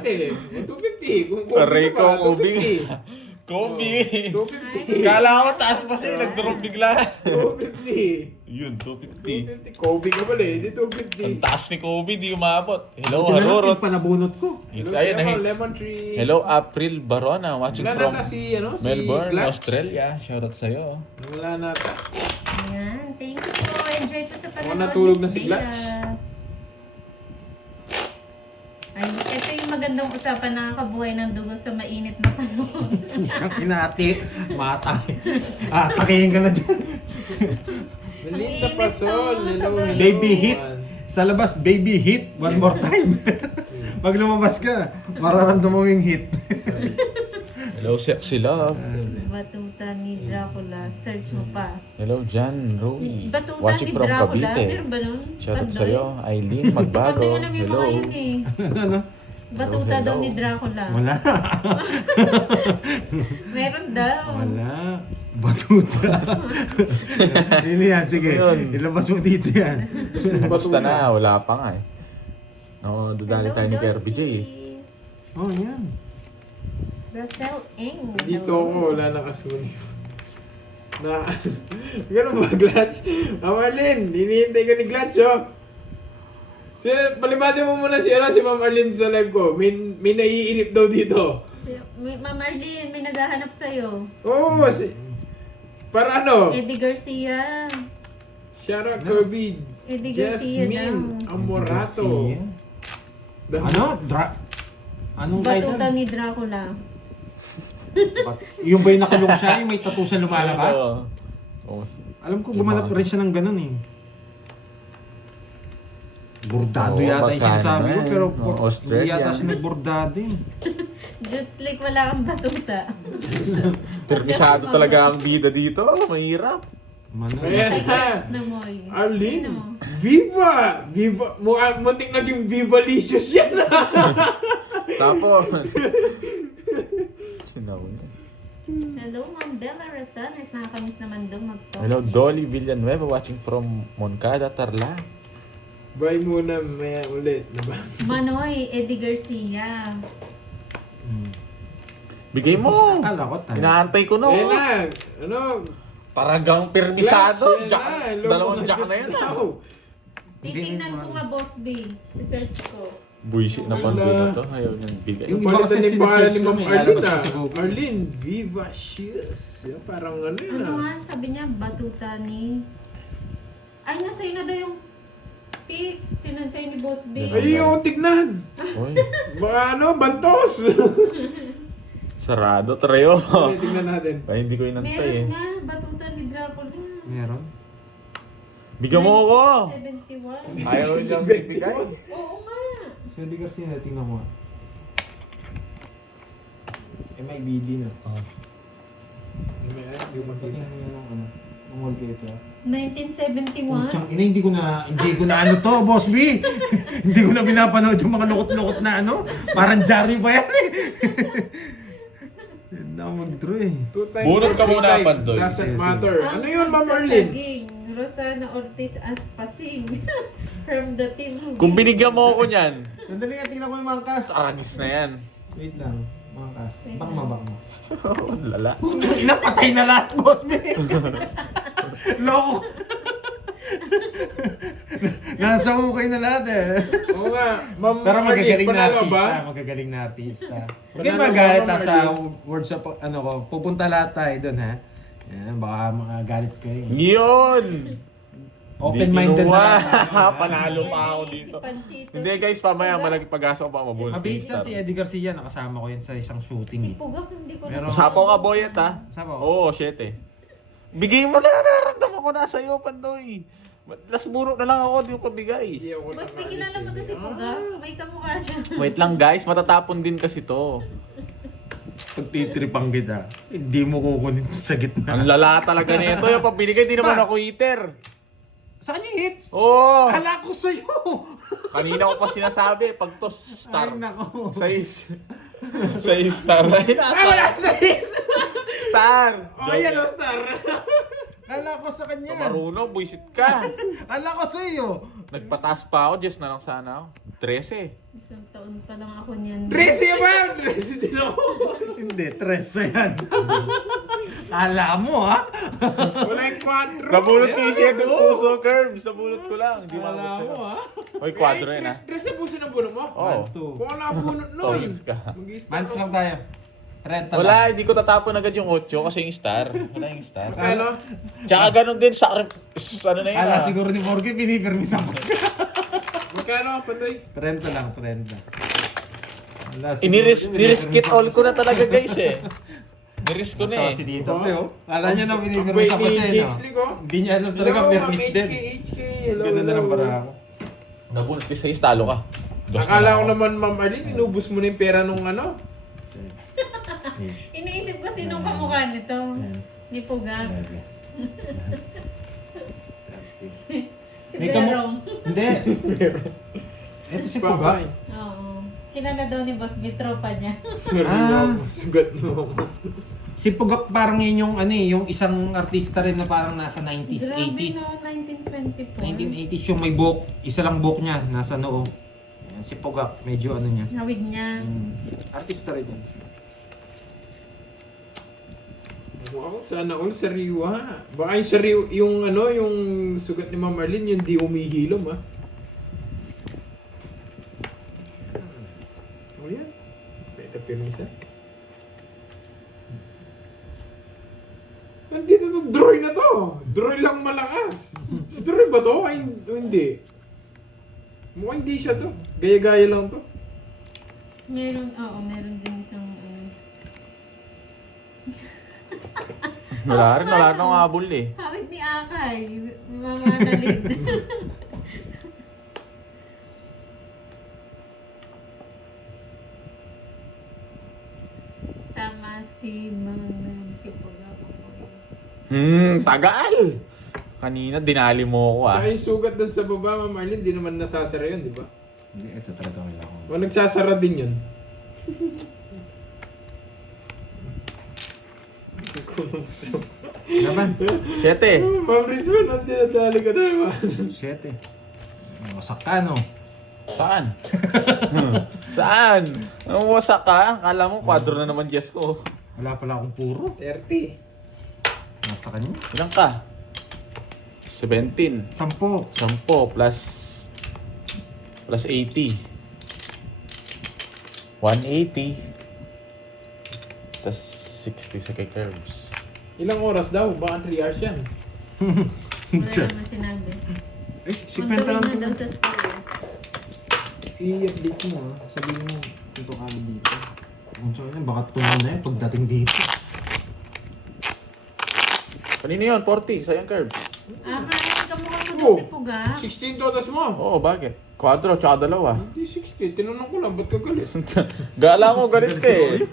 20. 250. Kung Aray ko, Kobe. 250. Kobe! 250. Kala ko taas pa siya, nag-drop bigla. 250. Yun, 250. 250. Kobe ka pala eh. Hindi Ang 250. taas ni Kobe, di umabot. Hello, Tinanong Harurot. yung panabunot ko. Hello, Ayun, sa'yo, ay. Lemon Tree. Hello, April Barona, watching Wala from nata si, ano, si Melbourne, Glatch. Australia. Shoutout sa'yo. Wala nata. Ayan, thank you po. Enjoy po sa panonood. Mukhang natulog na Miss si Bea. Glatch. Ay, ito yung magandang usapan na kabuhay ng dugo sa mainit na panahon. Ang kinati. Matay. Takihin ka na dyan. Melinda Ang Pasol. init Hello, na, hello. Baby hit. Sa labas, baby hit. One more time. Pag lumabas ka, mararamdaman mo yung hit. Hello, Sexy Love. Batuta ni Dracula. Search mo pa. Hello, Jan Roy. Batuta Watching ni from Dracula. Cavite. Meron ba nun? Shoutout Pandoy? sa'yo. Eileen Si Pandoy Magbago. alam yung Hello. mga yun eh. Ano? Batuta Hello, daw hello. ni Dracula. Wala. Meron daw. Wala. Batuta. Hindi yan, sige. Ano yun? Ilabas mo dito yan. Basta na, wala pa nga eh. Oo, dadali Hello, tayo ni Kirby J. Josie. Oh, yan. Russell Eng. Dito Hello. ako, wala na kasuni. Na, gano'n ba, Glatch? Arlene, hinihintay ka ni Glatch, oh. Palibatin mo muna si Ma'am Arlene sa live ko. May naiinip daw dito. Ma'am Arlene, may naghahanap sa'yo. Oo, para ano? Eddie Garcia. Shara Kirby. Eddie Garcia Jasmine daw. Amorato. Ano? Anong title? Batuta ni Dracula. Yung ba yung nakulong siya, yung may tattoo siya lumalabas? Oo. Alam ko, gumanap rin siya ng ganun eh. Bordado Oo, yata yung baka sinasabi ko, naman. pero Oo, hindi Australian. yata siya nagbordado eh. Just like wala kang batuta. Permisado talaga ang bida dito. Mahirap. Mano. Ayan na. na mo eh. Arlene, Sino? Viva! Viva! Muntik naging Viva Licious yan. Tapos. Sinaw niya. Hello, Ma'am Bella Rasanes. Nakakamiss naman daw mag-talk. Hello, Dolly Villanueva watching from Moncada, Tarlac. Bye muna, maya ulit. Diba? Manoy, Eddie Garcia. Bigay mo. Akala ko tayo. Inaantay ko no. Ayan na. Ano? Paragang permisado. Glatch, Jack, ayan na. dalawang jack na yan. Titingnan ko nga, Boss B. Si-search ko. Buisit na pang na to. Ayaw niyang bigay. Yung Yung iba palitan kasi ni pangalan ni sinesearch Ma'am namin, Arlene lalabas ah. sa Google. Arlene, Viva Cheers. Yan, parang ano yun Ano ah. nga, sabi niya, batuta ni... Ay, nasa'yo na daw yung pic. Sinansay ni Boss B. Ganun. Ay, yung tignan. Uy, Baka ano, bantos. sarado. Treo. Okay, tignan natin. Ay, hindi ko inantay Meron eh. nga, batuta ni Dracula. Meron? Bigyan mo ako. 71. Ayaw niyang bibigay. Oo nga. Si Eddie Garcia, tingnan mo. MIBD na. Hindi mo makita. Patingnan mo yan ang ano. Ang wallpaper. 1971. Putsang ina, hindi ko na ano to, Boss B. Hindi ko na pinapanood yung mga lukot-lukot na ano. Parang Jarry pa yan eh. Yan na ako mag-draw eh. 2 times Bunot or ka 3 muna, times, Pandoy. doesn't Sige, matter. Ang Ano yun, Ma'am sa Arlene? saging, Rosana Ortiz Aspasing. From the team. Kung binigyan mo ako niyan, Sandali nga, tingnan ko yung mga cast. agis na yan. Wait lang, mga cast. Wait Bak lang. mo. Lala. Putsang ina, patay na lahat, Boss B. Loko. Nasa ukay na lahat eh. Oo nga, Ma'am Pero magagaling na panalo artista, ba? magagaling na artista. Huwag Panalo kayong ba, magalit Ma'am sa Arlene? words of, ano ko, pupunta lahat tayo doon ha. Ayan, baka makagalit kayo. Yun! Open-minded Hindi na kinuha. lang. Panalo pa ako Si dito. Panchito. Hindi guys, pamaya malagi pag-asa ko pa mabulot. Mabait yan si Eddie Garcia, nakasama ko yan sa isang Si shooting. Pugak, hindi ko Meron- Sapo ka boyet ha? Sapo? Oo, 7. Bigay mo na, nararamdaman ko nasa iyo, Pandoy. Last buro na lang ako, di ko pabigay. Hindi ako Boss, may nakaalis kilala mo to eh. si Pugak. May kamukha siya. Wait lang guys, matatapon din kasi to. Pag titripang kita, hindi mo kukunin sa gitna. Ang lala talaga nito. Yung pag binigay, di naman ako eater. Saan yung hits? Oo! Kala ko sa'yo! Kanina ko pa sinasabi, pag to star. Ay, nako. 6 star. Ay, Ay, wala sa is! Star! Oh, yan o, star! Kala ko sa kanya. Marunong, buisit ka. Kala ko sa'yo. Nagpataas pa ako, just na lang sana ako. 13. Isang taon pa lang ako niyan. Dressy ba? Dressy din ako. Hindi, 13 yan. Kala mo, ha? Wala yung 4. Nabulot ko yung shadow puso, Curbs. Nabulot ko lang. Hindi Kala malabot mo, sa'yo. ha? Hoy, 4 yan ha. Dress na puso ng buno mo? Oo. 1, 2. Kung ano ang bunot nun. Toys ka. Mag-i-start Mans ako. lang tayo. 30 Wala, lang. hindi ko tatapon agad yung 8 kasi yung star. Wala yung star. Ano? Tsaka ganun din sa ano na yun Kala ah. siguro ni Jorge, pinipirmisan ko siya. Magkano, Pandoy? 30 lang, 30. Wala, siguro, Niriskit all ko na talaga guys eh. Nirisk ko na eh. Si Dito, Pe, oh. Kala niya na Ang pinipirmisan ko ni siya, no? Jakes Lee ko. Hindi niya alam talaga permis din. HK. Hello, Ganda na lang hello. para ako. Nabulot ko sa'yo, talo ka. Dos Akala na ko ako. naman, Ma'am Arlene, inubos mo na yung pera nung ano. Iniisip ko sinong kamukha nito. Ni Pugak. Si May kamu- Berong. Hindi. Ito si Puga. Oo. Kilala daw ni Boss B, tropa niya. Sorry, Ah. sugat mo. Si Pugak parang yun yung ano eh, yung isang artista rin na parang nasa 90s, Grabe 80s. no, 1924. 1980s yung may buhok, isa lang buhok niya, nasa noo. Yan, si Pugak, medyo ano niya. Hawig niya. Artista rin yan. Wow, sana all sariwa. Baka yung sariwa, yung ano, yung sugat ni Ma'am Arlene, yung di umihilom ah. O yan. Pwede pinisa. Nandito to, Droy na to. Droy lang malakas. Si Droy ba to? Ay, hindi. Mukhang hindi siya to. Gaya-gaya lang to. Meron, oo, meron din isang Wala rin akong habol eh. hawig ni Akay. Mamanalig. Tama si si Pugak. Tagal! Kanina dinali mo ako ah. Tsaka yung sugat doon sa baba, Ma'am Arlene, di naman nasasara yun, di ba? Hindi, ito talaga kailangan ko. O nagsasara din yun. Laban. 7. Ma'am Rizwan, ang dinadali ka na naman. 7. Wasak ka, no? Saan? Saan? Anong wasak ka? Akala mo, kwadro na naman Jess ko. Wala pala akong puro. 30. Nasa kanya. Ilan ka? 17. 10. 10 plus 80. 180. Tas 60 sa kay Curbs. Ilang oras daw? Baka 3 hours yan. Wala naman sinabi. Eh, si Ang Kwenta tawid lang. na daw sa story. I-update mo, ah. Sabihin mo, ito ka dito. Kung saan yun, baka tumaw na yun pagdating dito. Kanino yun? 40. Sayang Curbs. Akay, kamukha mo Oh. daw si Pugak. 16 totas mo. Oo, bakit? Kwadro, tsaka dalawa. Hindi 60. Tinanong ko lang, ba't ka galit? Gala ko, galit ka eh.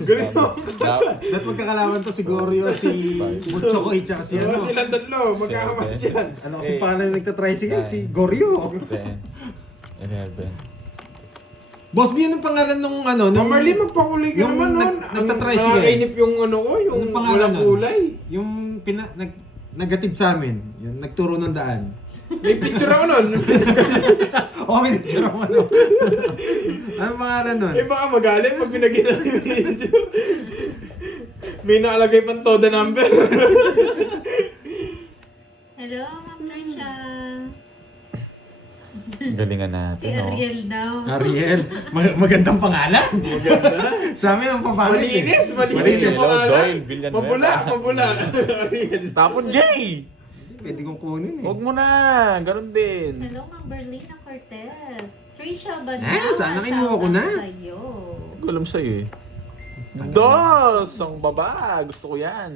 Galit mo. Dapat magkakalaman to si Gorio, si Butcho ko, tsaka si Wala ano. silang tatlo. Magkakamat yan. Ano kasi pangalan yung nagtatricycle? Si Gorio. 10. 11. Boss B, anong pangalan nung ano? Ma'am Nung, Arlene, magpakulay ka yung naman nun. nagtatricycle. Nakakainip yung ano ko, yung Yung pangalan walang nun? kulay. yung naggatid sa amin. Yung nagturo ng daan. May picture ako nun. O, may picture ako ano. Anong pangalan nun? Eh baka magaling pag binagyan ng video. May nakalagay pang todo number. Hello, Ma'am Trisha. Galingan Si natin, oh. Ariel daw. Ariel. Magandang pangalan. Maganda. Sa amin ang papalit eh. Malinis yung Hello, pangalan. Doyle, Villanueva. Mabula. Ariel. Tapon, Jay! Pwede kong kunin eh. Huwag mo na. Ganun din. Hello, Ma'am Berlina Cortez. Trisha Badal. Sana kinuha ko na. Sa'yo. Hindi ko alam sa'yo eh. Dos! Ang baba! Gusto ko yan.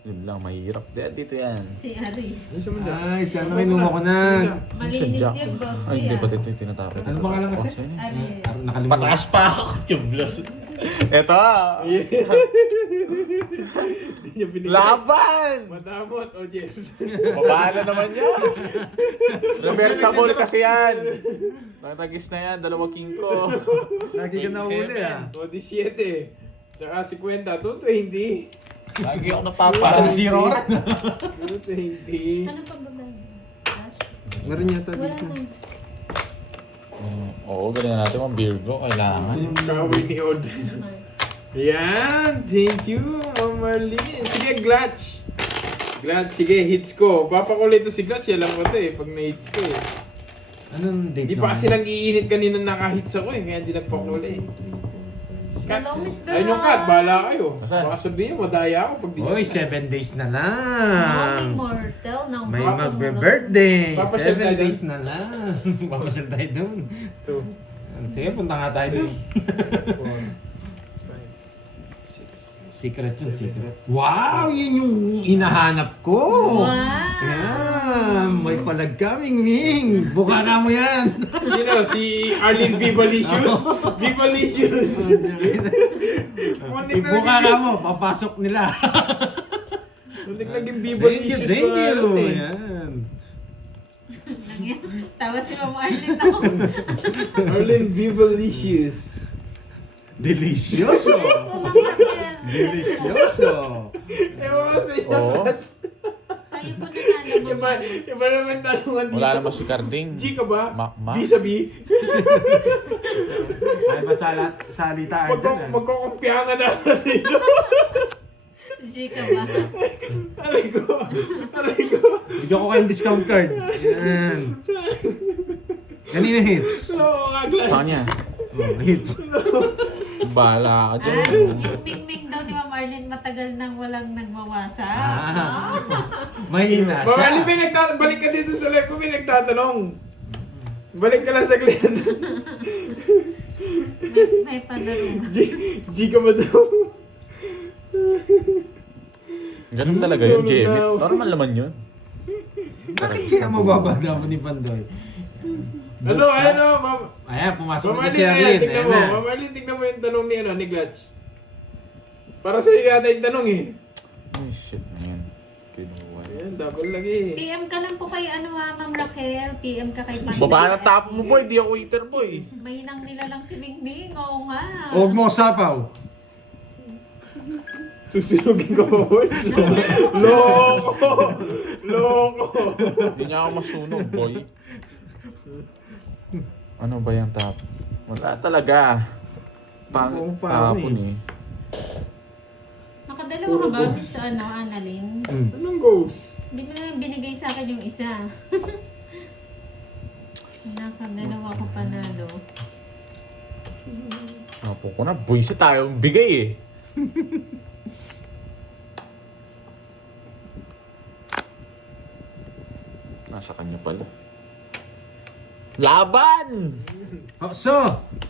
Yun lang, mahirap. Dito yan. Si Ari. Ay, sana kinuha ko na. Malinis Jack. yung boss Ay, hindi niya. pa dito tinatapos. Ano pangalan kasi? Ari. Nakalimutan. Pataas pa ako, tublos. Eto! Laban! Madamot, oh yes. Babala naman yan. Reversible kasi yan. Matagis na yan, 2 king ko. Lagi ka nahuli ah. O 17. Tsaka 50, 220. Lagi ako Parang napapala. zero oras. 220. Ano pa ba ba? Cash? Meron yata Wala dito. na. Oo, ganyan natin mga Virgo. Kailangan. Kawin ni Audrey. Yan! Thank you, Ma'am Marlene. Sige, Glatch. Glatch, sige, hits ko. Papakulit to si Glatch. Alam ko to eh, pag na-hits ko eh. Anong date Di pa kasi nag-iinit kanina nakahits ako eh, kaya hindi nagpakuli. Hello, Miss Cats. Ayun yung cat, bahala kayo. Asan? Baka sabihin mo, daya ako pag di Oy, 7 days na Mommy lang. Mortal ng May bottom magbe-birthday. Papasyal 7 tayo days na lang. Papasyal tayo dun. Ito. Sige, punta nga tayo dun. 4, 5, 6. Secret yun, secret. Wow, yun yung hinahanap ko. Wow! Yan, may palag kaming wing. Buka ka mo yan. Sino? Si Arlene Vivalicious? Vivalicious! Ibuka ka mo, papasok nila. Muntik naging Thank you, Vivalicious thank pa you. rin eh. Yan. Tawa si Ma'am Arlene ako. Arlene Vivalicious. Delicioso. Delicioso. Ewan ko sa inyo, Oo. Glatch. Tayo po na Iba, iba naman tanungan dito. Wala naman si Carding. G ka ba? Ma. B sa B? Ay, salitaan dyan. ah. Magkukumpiyangan na dito. G ka ba? Aray ko. Aray ko. Bigyan ko kayong discount card. Yan. Kanina hits. Oo nga, Glatch. Saan niya? Oh, hits. Bala ka dyan. Yung mingming daw ni Ma'am Arlene matagal nang walang nagwawasa. Mahina Mga siya. may balik ka dito sa live ko, may nagtatanong. Balik ka lang sa client. May palaro. G ka ba daw? Ganun talaga yun, Jimmy. Normal naman yun. Bakit kaya mababa daw ni Pandoy? Ano, ma'am? Ayan, pumasok Ma'am na si Arlene, ayan, Arlene. tignan mo. Ayan na. Ma'am Arlene, tignan mo yung tanong ni Glatch. Para sa iyo yata yung tanong eh. Ay, shit na yan. Kinuha. Ayan, double lagi. PM ka lang po kay Ma'am Raquel. PM ka kay Pandoy. Baba ng tapo mo, boy. Di ako waiter, boy. Mainang nila lang si Mingming. Oo nga. Huwag mo sapaw. Susunugin ko ba, boy? Loko! Loko! Hindi niya ako masunog, boy. Ano ba yung tap? Wala talaga. Oo, pa, Tapon eh. Nakadalawa ka ba sa Annalyn? Anong goes? Hindi mo na binigay sa akin yung isa. Nakadalawa ko panalo. Tapo ko na. Buwisi tayong bigay eh. Nasa kanya pala. Laban! Oh, so,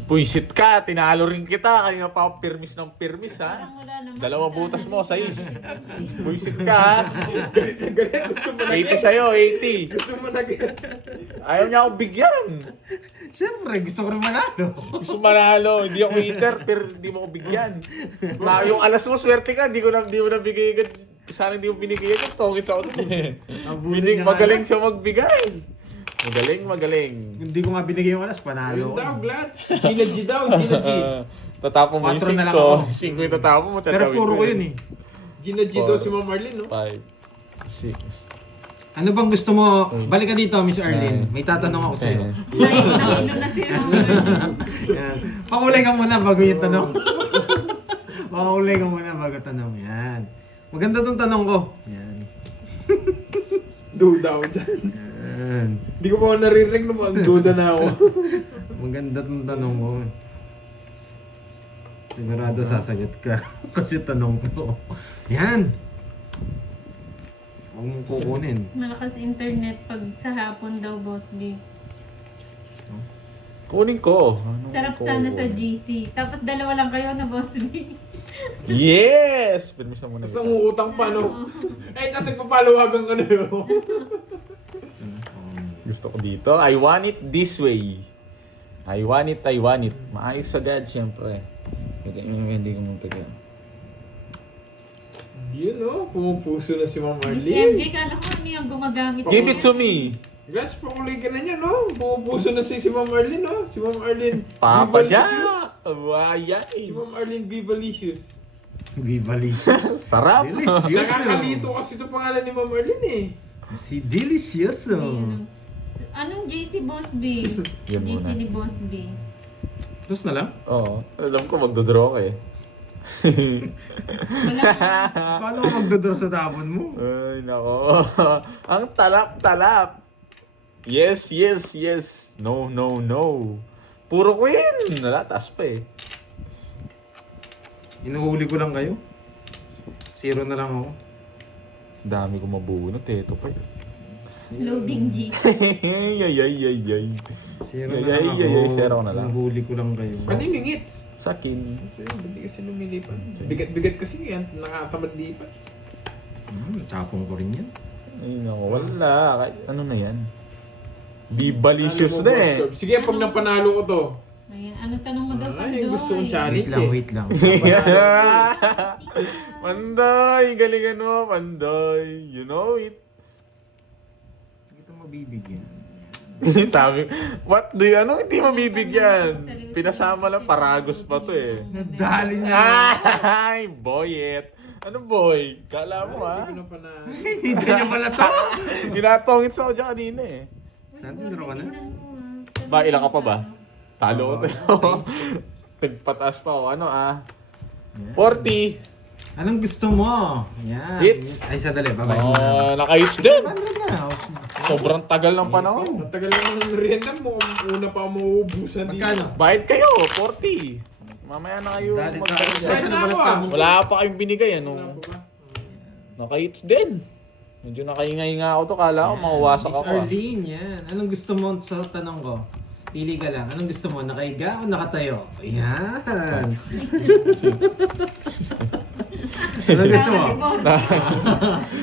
Puisit ka, tinalo rin kita. Kanina pa ako pirmis ng pirmis, ha? Parang wala naman. 2 butas mo, 6. Puisit ka, ha? Galit na galit. Gusto mo na 80 sa'yo, 80. Gusto mo na galit. Ayaw niya ako bigyan. syempre, gusto ko rin manalo. Gusto manalo, hindi ako waiter, pero hindi mo ako bigyan. Yung alas mo, swerte ka, hindi mo na bigay agad. Sana hindi mo binigay agad, tongits ako dun eh. Abulin niya Magaling alas. siya magbigay. Magaling. Hindi ko nga binigay yung alas, Ayun panalo daw, ko. Glatch. Gina G daw, Gina G. Tatapon mo yung 4 na lang ako. 5. 5 yung tatapon mo, Pero puro ko yun eh. Gina G daw si Ma'am Marlene, no? 5, 6. Ano bang gusto mo? Balik ka dito, Miss Arlene. May tatanong ako sa'yo. Nahilo na si Ma'am Arlene. Yan. Pakulay ka muna bago yung tanong. Pakulay ka muna bago tanong. Yan. Maganda tong tanong ko. Yan. Do daw dyan. Yan. Yan. Hindi ko pa ako naririnig na ang duda na ako. Maganda tong tanong ko. Sigurado sasagot ka. Kasi tanong ko. Yan! Huwag mong kukunin. Malakas internet pag sa hapon daw, Boss B. Kunin ko. Ano Sarap ko? sana sa GC. Tapos dalawa lang kayo na, Boss B. Yes! Permis na muna. Tapos nangungutang pa, no? Eh, tapos nagpapaluwagan ka na yun. Gusto ko dito. I want it this way. I want it. Maayos agad, syempre. Hindi ko magtagal. Yun, no? Pumupuso na si Ma'am Si Arlene. MJ, kala ko ano yung gumagamit. Give it to me. Guys, pakuloy ka na niya, no? Pumupuso na si Ma'am Arlene, no? Si Ma'am Arlene. Papa Vivalicious. Jack! Wayay! Si Ma'am Arlene Vivalicious. Viva Lisa. Sarap! Delicioso. Nakakalito kasi ito pangalan ni Ma'am Arlene, eh. Si Delicioso. Anong GC, Boss B? Yan GC muna. ni Boss B. Tapos na lang? Oo. Alam ko magdodraw ka eh. Wala na. Paano ka magdodraw sa tapon mo? Ay, nako. Ang talap-talap. Yes. No. Puro queen. Nalatas pa eh. Inuhuli ko lang kayo. 0 na lang ako. Dami ko mabunot eh. Ito pa eh. Loading GC. Yay. 0 na lang ako. Yay, zero na lang. Inuhuli ko lang kayo. Kanino yung hits? Sakin. Kasi hindi kasi lumilipan. Bigat-bigat kasi yan. Nakatamad lipat. Tapong ko rin yan. Ay, nako. Wala. Kahit ano na yan. Bibalicious Ano mo, na Boss eh. Curb? Sige, pag napanalo ko to. Ayan, ano tanong mo daw, Ay, gusto kong Pandoy? challenge. Wait lang. Pandoy! Galingan mo, Pandoy. You know it. Hindi ito mabibigyan. Sabi, what do you, ano hindi mabibigyan? Pinasama lang, paragos pa to eh. Nadali niya. Ay, boyet. Ano boy? Kala mo ha? Hindi ko na panalo. Hindi niya pala to. Ginatongit sa ako dyan kanina eh. Saan tinuro ka na? Ba, ilang ka pa ba? Talo ko tayo. Nagpataas pa ako. Ano 40. Anong gusto mo? Yan. Hits. Ay, sadali. Babay mo na. Nakahits din. Paano na? Sobrang tagal ng panahon. Matagal lang ng merienda mo. Una pa mauubusan dito. Magkano? Bayad kayo, 40. Mamaya na kayo Dali, magbayad. Kahit na ako ah. Wala pa kayong binigay Wala ano. pa ba? Nakahits din. Medyo nakaingay-inga ako to. Kala ko mawawasak Miss ako ah. Arlene, yan. Anong gusto mo sa tanong ko? Pili ka lang. Anong gusto mo? Nakaiga o nakatayo? Yan. Anong gusto mo?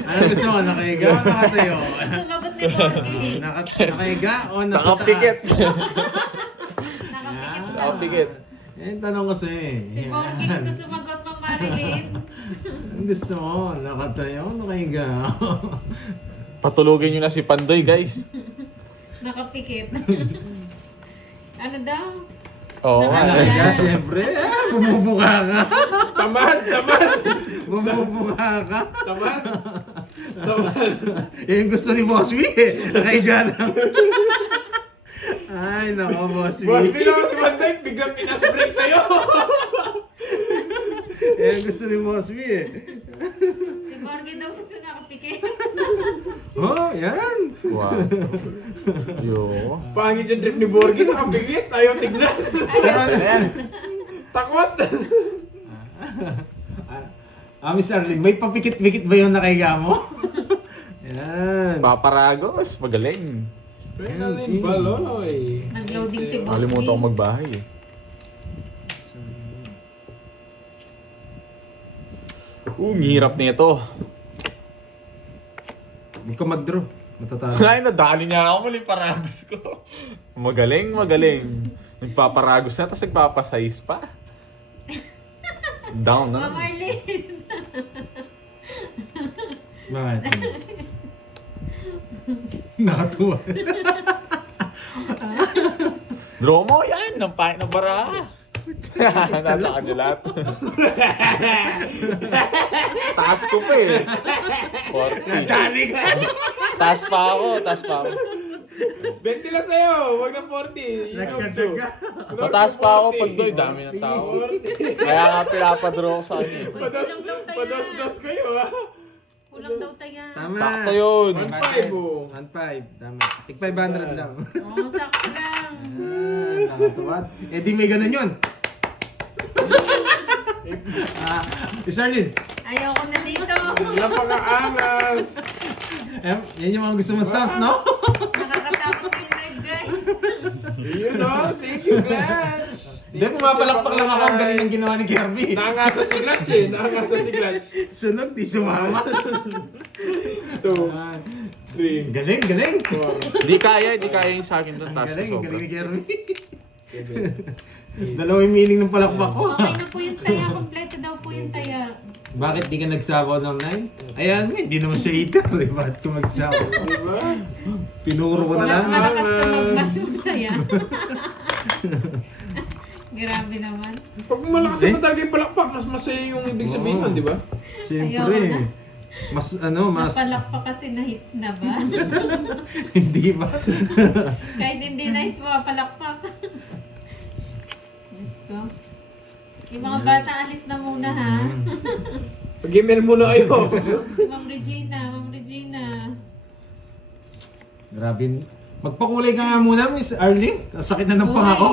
Anong gusto mo? Nakaiga o nakatayo? Sumagot ni Borgie. Nakaiga o nasa Nakapikit. taas? Nakapikit daw. Nakapikit. Eh, tanong ko sa'yo eh. Si Borgie gusto sumagot ng Marilyn. Anong gusto mo? Nakatayo o nakaiga? Patulugin nyo na si Pandoy guys. Nakapikit. Ano daw? Oo Nakaiga, syempre. Bumubuka ka. Tamad! Bumubuka ka. Tamad! Yan yung gusto ni Boss B eh. Nakaiga lang. Ay, nako, Boss B. Boss, bilang si Banday, biglang pinag-break sa'yo. Yan yung gusto ni Boss B eh. Si Borgie daw gusto nakapikit. Oh, yan. Wow. Yo. Pangit yung trip ni Borgie, nakapigit. Ayaw tignan. Pero ano yan? Takwat! Miss Arlene, may papikit-pikit ba yung nakaiga mo? Yan. Paparagos. Magaling. Renalyn Baloy. Nag-loading si Boss Nakalimutan ko B. magbahay eh. Ang hirap nito. Huwag ka mag-draw. Matatalo. Ay, nadali niya ako muli paragos ko. Magaling. Nagpaparagos na, tapos nagpapasize pa. Down na. Ma'am Arlene. Bakit? Nakatuwa. Draw mo yan, ng pahit ng baraha. Nasa kanya lahat. Taas ko pa eh. 40. Dali ka. Taas pa ako. 20 lang sa'yo, wag ng 40. Yun ang gusto. Nagkadaga. Mataas pa ako pag doy, dami ng tao. Kaya nga pinapadraw ko sa kanya eh. Pados kayo ha. Kulang daw tayo. Tama. Sakto yun. 1.5 oh. 1.5. Tama. Tig 500 lang. Oo, sakto lang. Nakatuwad. Eh di may ganun yun. Si Charlene. Ayoko na dito. Napaka-angas. Yan yung mga gusto mong sounds, no? Nakakatakot yung live, guys. You know, thank you, Glance. Hindi, pumapalakpak lang ako. Ang galing ng ginawa ni Kirby. Nakangasa si Glance eh. Nakangasa si Glance. Sunog, di sumama. 2, 3, Galing, galing. 4, Di kaya yung sa akin doon. Ang Taas galing, na ang galing ni sobra. Kirby. 7. Dalawa yung meaning ng palakpak ko. Okay na po yung taya. Kompleto daw po yung taya. Bakit di ka nagsabaw ng 9? Ayan, hindi naman siya hitter eh. Bakit ka magsabaw? Diba? Pinuro ko na Mas lang. malakas tunog, mas masaya. Grabe naman. Pag malakas naman talaga yung palakpak, mas masaya yung ibig sabihin nun, di ba? Siyempre. Ayoko na. Mas ano, mas... Napalak pa kasi na hits na ba? Hindi ba? Kahit hindi na hits, mapapalakpak. Diyos ko. Yung mga bata, alis na muna ha. Pag-email muna kayo. Si Ma'am Regina, Ma'am Regina. Grabe. Magpakulay ka nga muna, Miss Arlene. Ang sakit na ng pangako.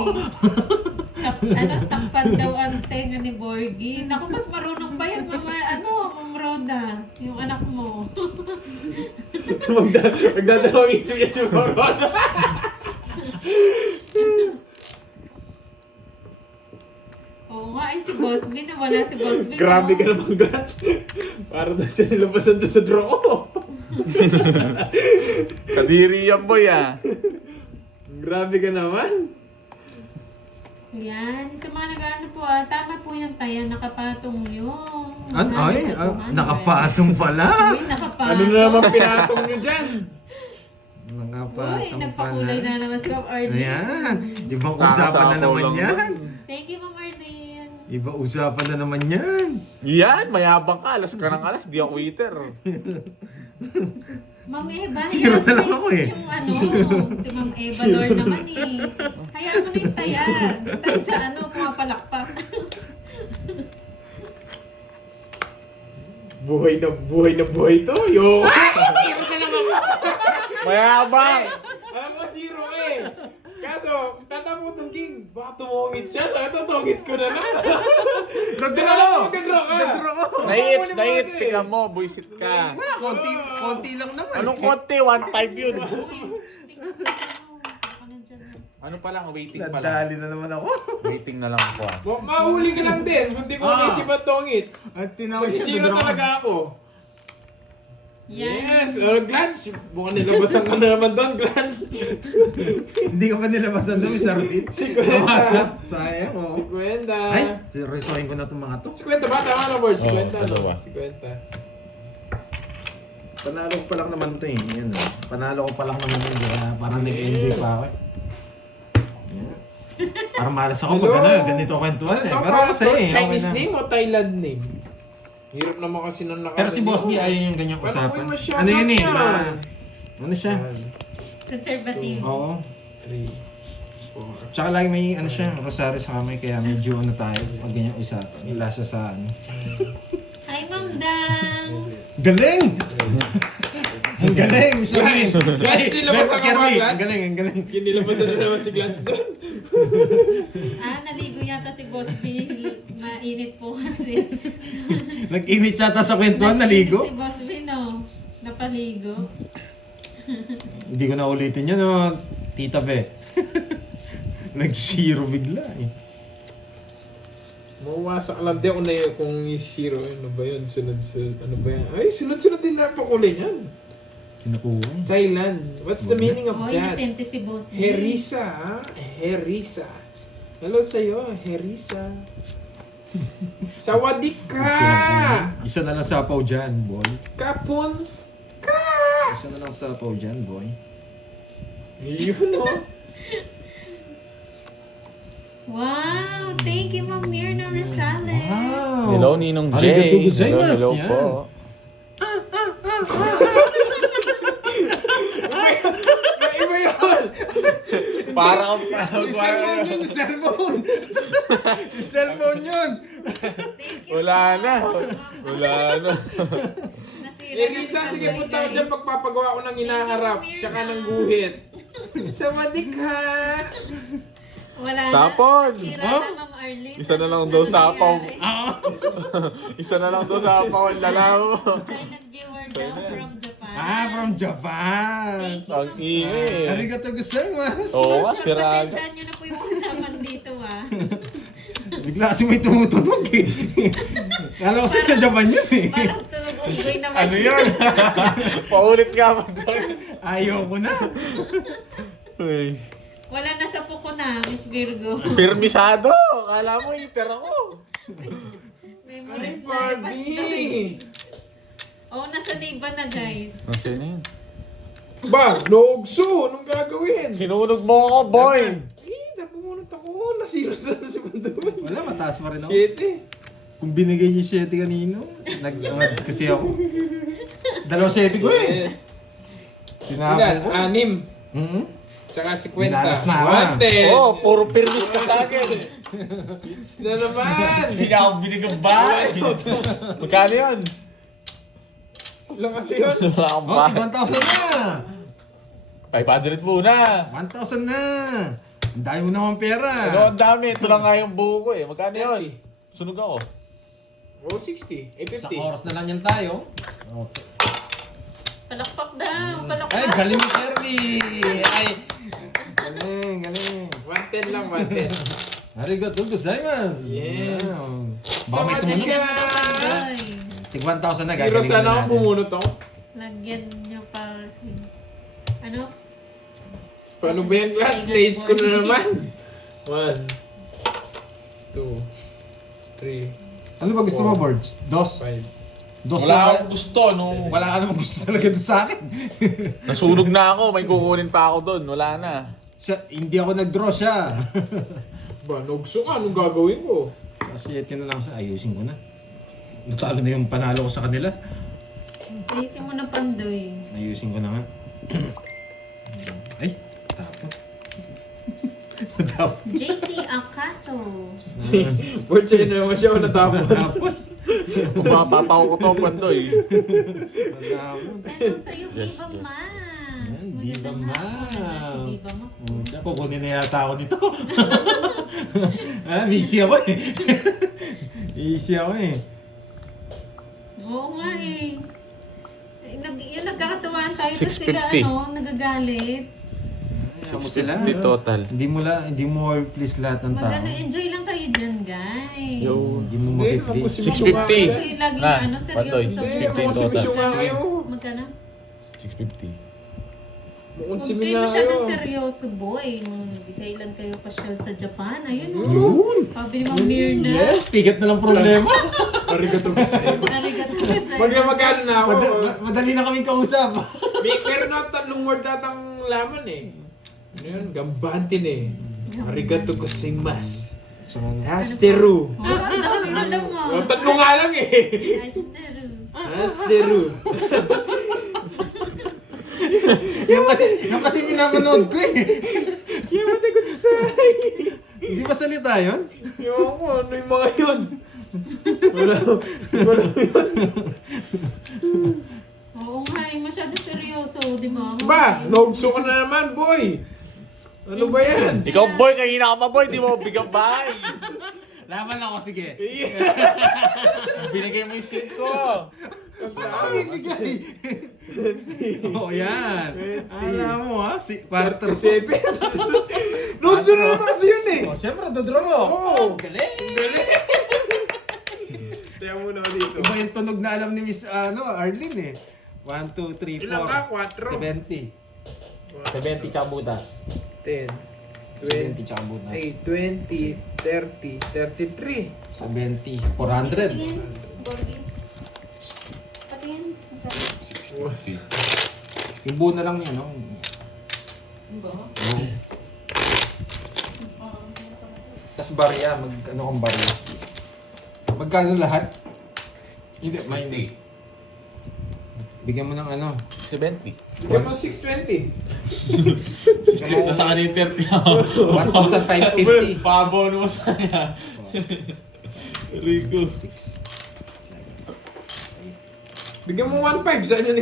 Takpan daw ang tenga ni Borgie. Naku, mas marunong ba yan, Ma'am Rhoda? Yung anak mo. Magdadalawang isip niya si Mama. Oo nga, ay si Bosby na wala si Bosby. Grabe ka naman, Glance. Para daw siya nilabasan doon sa draw ko. Kadiri yan boy ah. Grabe ka naman. Yan, sa mga nag-ano po tama po yung taya, nakapatong yung... Ay, nakapatong pala. Uy, nakapatong. Ano na naman pinatong nyo dyan? Uy, Nakapatong nagpakulay pala. na naman si Ma'am Arlene. Ayan. Ibang usapan na naman lang yan. Thank you, Ma'am Arlene. Ibang usapan na naman yan. Yan, mayabang ka. Alas ka ng alas, di ako waiter. Ma'am Eva, Zero na lang ako eh. Yung si Ma'am Eva Lord naman eh. Hayaan mo na yung taya. Tayo sa pumapalakpak. Buhay na buhay to. Yo! Mayabang! Alam mo, zero eh. Kaso, tataputin King. Baka tumungit siya. So, ito, tungit ko na lang. Nagdraw ko! Nagdraw ka. Nagdraw ko! Nahits, tingnan mo, buisit ka. Konti lang naman. Anong konti? 1.5 yun. Uy, ako nandyan na. Ano pa lang, waiting pa lang. Nadali na naman ako. Waiting na lang ako ah. Mahuli ka lang din. Hindi ko naisip ang tungits. At tinawag Kasi siya zero nagdraw ko. talaga ako. Yan. Yes! Glance! Mukhang nilabasan ka na naman doon, Glance. Hindi ka pa nilabasan sa Miss Arlene. 50. Sayang, oh. 50. Ay, resuhin ko na itong mga to. 50 ba? Tama na, Board. 50 Oo, no? dalawa. 50. Panalo ko pa lang naman to eh. Yan, oh. Panalo ko pa lang naman yun. Kaya parang nag-enjoy pa ako. Yan. Parang malas ako pag Hello? ganito kwentuhan eh. Ito, Pero para masaya eh. okay Chinese na. name o Thailand name? Hirap naman kasi nung Pero si Boss B ayaw yung ganyang Pero usapan. ako'y masyadong Ano yun eh? yan. Ano siya? Conservative. Oo. 3, 4. Tsaka lagi may ano siya, rosaryo sa kamay kaya medyo ano tayo pag ganyang usapan. May lasa sa ano. Hi, Ma'am Dang! Galing! Ang galing! Sorry! Glance, nilabasan ka ba, Glance? Ang galing, ang galing. Kinilabasan na naman si Glance doon. Naligo yata si Boss B. Mainit po kasi. Nag-init yata sa kwentuhan, naligo. Si Boss B, no? Napaligo. Hindi ko na ulitin yun, no? Tita Be. Nag-zero bigla eh. Mawasak lang din ako na yun kung yung zero. Ano ba yun? Sunod-sunod. Ano ba yan? Ay, sunod-sunod din na pakulay yan. Kinukuha eh. Thailand. What's the meaning of Oh, that? inosente si Boss B. Herisa. Herisa. Hello sa'yo, Herisa. Sawadik ka! Isa na lang sapaw dyan, boy. Kapon! Isa na lang sapaw dyan, boy. Yun o. Wow! Thank you, Ma'am Mirna Rosales. Wow! Hello, Ninong J. Arigatou gozaimasu. Hello Yan. po. Iba yun! Para kang Yung cellphone yun, yung cellphone! Yung cellphone yun! Thank you. Wala na. Wala na. Nasira Risa, sige punta ko dyan pagpapagawa ko ng hinaharap. Tsaka ng guhit. Sawadik ha! Wala Tapon! na. Sira Huh? na, Ma'am Arlene. Isa na lang daw sa apaw. nangyari? Isa na lang daw sa apaw ang lalaw. Silent viewer daw from Japan. From Japan! Ang ingay. Arigato gozaimasu! Oo nga, sira. Pasensyahan nyo na po yung usapan dito Bigla kasi may tumutunog eh. Kala ko sa Japan yun eh. Parang tunog unggoy naman. Ano yan? Paulit nga mo. Ayoko na. Uy. Wala na sa puko na, Miss Virgo. Pirmisado! Kala mo, iter ako. Memory Ay, Barbie! Oo, nasa Neiva na guys. Nasaan na yun? Ba, nogso! Anong gagawin? Sinunog mo ako, boy! Napumunot ako. Nasira sa si Bandaman. Wala, mataas pa rin ako. 7. Kung binigay yung 7 kanino, nag-angad kasi ako. 2 7 ko eh. Tinapon Ilan? ko. 6. Mhm. Tsaka 50. Binalas na ako. 110. Oo, puro pirmis ka sa akin. Hits na naman. Hindi na ako binigyan ba? Magkano yun? Ilan kasi yun? Wala akong Oh, ba? 1,000 na! 500 muna. 1,000 na! Ang dami mo naman pera. Ano ang dami? Ito lang nga yung buo ko eh. Magkano yun? Sunog ako. Oh, 60. Eh, 50. na lang yan tayo. Palakpak daw, palakpak. Ay, galing ni Kirby! Ay, galing, galing. 110 lang, 110. Arigato gozaimasu! Yes. Wow. Baka may Sawadee tumunog. ka! Ay, Tig 1,000 na, Zero gagaling sana na akong natin. bumunot ako. lagyan nyo pa. Ano? Paano ba yung clutch? Blades ko na naman. 1, 2, 3, Ano ba gusto mo, Borge? 2? 5. Wala akong gusto, no? Wala ka namang gusto talaga doon sa akin. Nasunog na ako. May kukunin pa ako doon. Wala na. Hindi ako nag-draw siya. Ba, nugso ka. Anong gagawin ko? Kasi 7 na lang siya, ayusin ko na. Natalo na yung panalo ko sa kanila. Ayusin mo na Pandoy. Ayusin ko na nga. Ay, tapon. Tapon. JC Acaso. Board sa'yo na naman siya ako natapon. Tapon. Kung mapapako ko to, Pandoy. Tapon. Ano sa'yo, Yes, Viva yes. Max. Yan, Viva Magandang hapon. Max. Si Viva Max. Kukunin na yata ako nito. Busy ako eh. Busy ako eh. Oo nga eh. Yung nagkakatuwaan tayo tapos sila 650. nagagalit. Ayaw mo sila. 650 total. Hindi mo please lahat ng tao. Enjoy lang kayo dyan, guys. Hindi mo Hindi, ma-please. mabusi mo 650. Kayo lagi Na, seryoso Pandoy, sa Hindi, 650 buhay. makusimisyo nga kayo. Magkano? 650. Huwag Makunsimi kayo nga kayo. masyadong seryoso, boy. Kailan kayo pasyal sa Japan? Ayun, oh. Yun! Sabi ni Ma'am Mirna. Yes, ticket na lang problema. Arigato gozaimasu. Arigato gozaimasu. Pag na magkano na ako. Madali na kaming kausap. Meron na tatlong word tatang laman eh. Ano yun? Gambantin eh. Arigato gozaimasu. Hasteru. Ang dami mo naman. Oh, tatlo nga lang eh. Ashtaru. Hasteru. yung kasi pinapanood ko eh. Yung mati ko say. Hindi ba salita yun? Yung ko, ano yung mga yun? Wala yun. Oo nga, masyadong seryoso, di ba? Ba, nogso ka na naman, boy. Ano ba yan? Ikaw, boy, kanina ka pa, boy. Di mo bigyan bahay. Laban ako, sige. Binigay mo yung seat ko. Ano sige? Oh, yan. Alam mo ha, quarter 37. Nogso na naman kasi yun eh. Oh, syempre, dodraw mo. Oo. Galing. Galing. Kaya muna ako dito. Iba yung tunog na alam ni Miss Arlene eh. 1, 2, 3, 4. Ilan ka? 4? 70. 70 tsaka butas. 10, 70 20, tsaka butas. 8, 20, 30, 33. 70. 400. Patingin. Borby. Patingin. Yung buo na lang niya, no? Ba? Oo. Tapos barya, ano kang barya? Magkano lahat? Hindi, may bigyan mo ng ano? 70. Bigyan mo 620. Nasa kanina 30 1,550. Pabono mo sa kanya. Rico. 6, 7, 8, Bigyan mo 1.5 sa inyo